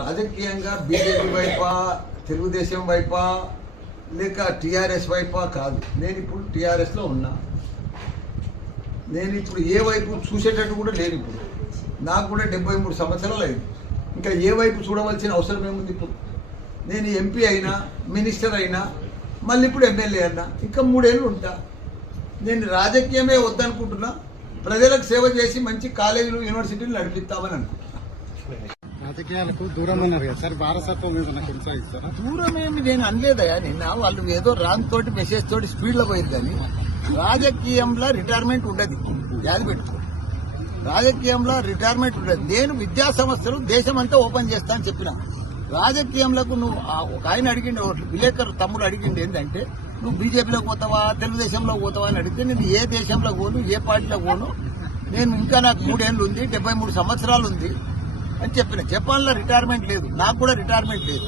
రాజకీయంగా బీజేపీ వైపా తెలుగుదేశం వైపా లేక టీఆర్ఎస్ వైపా కాదు. నేను ఇప్పుడు టీఆర్ఎస్లో ఉన్నా. నేను ఇప్పుడు ఏ వైపు చూసేటట్టు కూడా లేను. ఇప్పుడు నాకు కూడా 73 సంవత్సరాలు అయింది. ఇంకా ఏ వైపు చూడవలసిన అవసరం ఏముంది? ఇప్పుడు నేను ఎంపీ అయినా, మినిస్టర్ అయినా, మళ్ళీ ఇప్పుడు ఎమ్మెల్యే అయినా, ఇంకా 3 ఏళ్ళు ఉంటా. నేను రాజకీయమే వద్దనుకుంటున్నా. ప్రజలకు సేవ చేసి మంచి కాలేజీలు, యూనివర్సిటీలు నడిపిస్తామని అనుకుంటున్నా. రాజకీయాలకు దూరం ఉన్నారు కదా సార్, వారసత్వం మీద కొనసాగిస్తారా? దూరం ఏమి నేను అనలేదయా. నిన్న వాళ్ళు ఏదో రాంగ్ తోటి మెసేజ్ తోటి స్పీడ్లో పోయింది. కానీ రాజకీయంలో రిటైర్మెంట్ ఉండదు. యాది పెట్టుకో, రాజకీయంలో రిటైర్మెంట్ ఉండదు. నేను విద్యా సంస్థలు దేశం అంతా ఓపెన్ చేస్తా అని చెప్పిన. రాజకీయంలో నువ్వు ఒక ఆయన అడిగిండు, విలేకరు తమ్ముడు అడిగిండు ఏంటంటే, నువ్వు బీజేపీలోకి పోతావా, తెలుగుదేశంలో పోతావా అని అడిగితే, నేను ఏ దేశంలో పోను, ఏ పార్టీలో పోను, నేను ఇంకా నాకు 3 ఏళ్ళు ఉంది, 73 సంవత్సరాలు ఉంది అని చెప్పిన. జపాన్లో రిటైర్మెంట్ లేదు, నాకు కూడా రిటైర్మెంట్ లేదు.